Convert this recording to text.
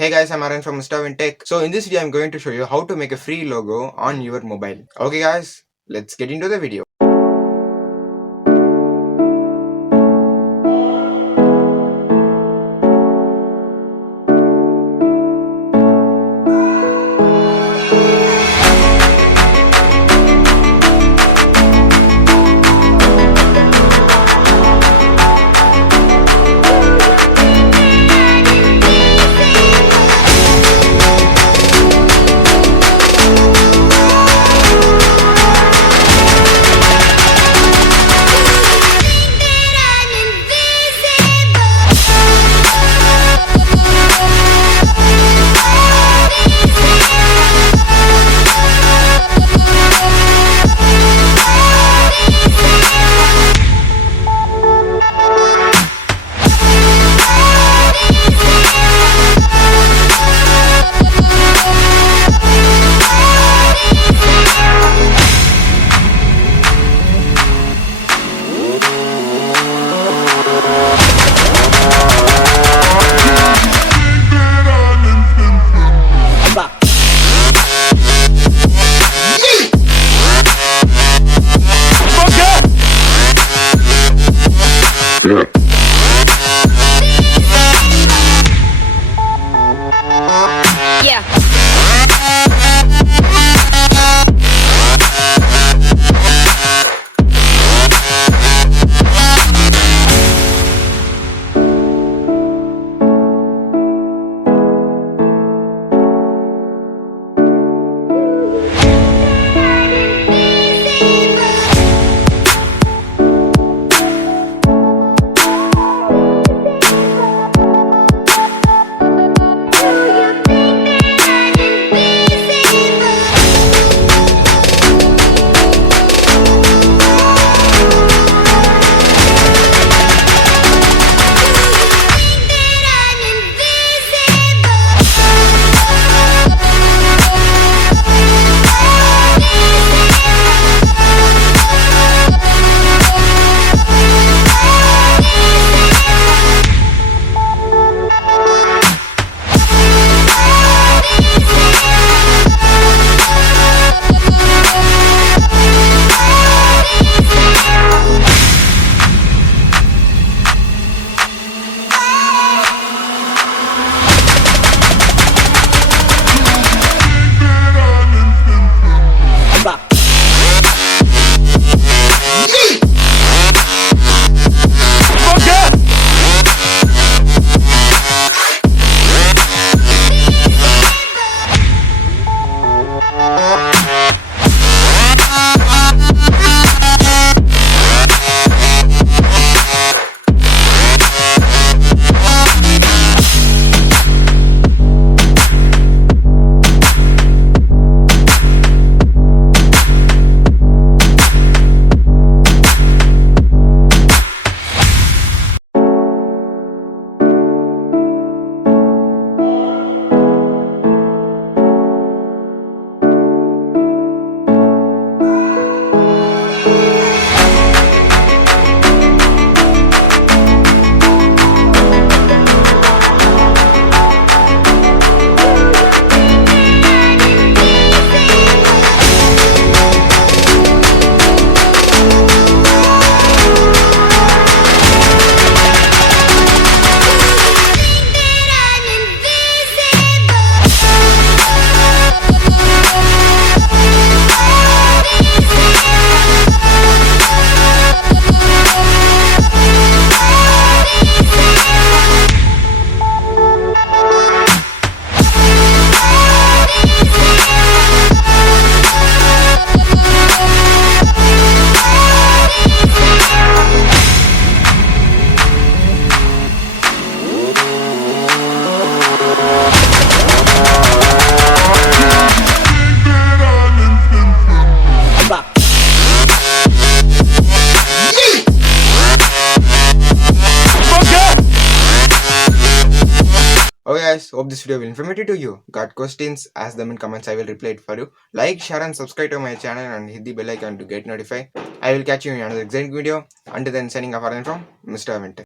Hey guys, I'm Aaron from Mr. Vintech. So in this video, I'm going to show you how to make a free logo on your mobile. Okay guys, let's get into the video. Okay guys, hope this video will informative to you. Got questions? Ask them in comments. I will reply it for you. Like, share and subscribe to my channel and hit the bell icon to get notified. I will catch you in another exciting video. Until then, signing off from Mr. Vintech.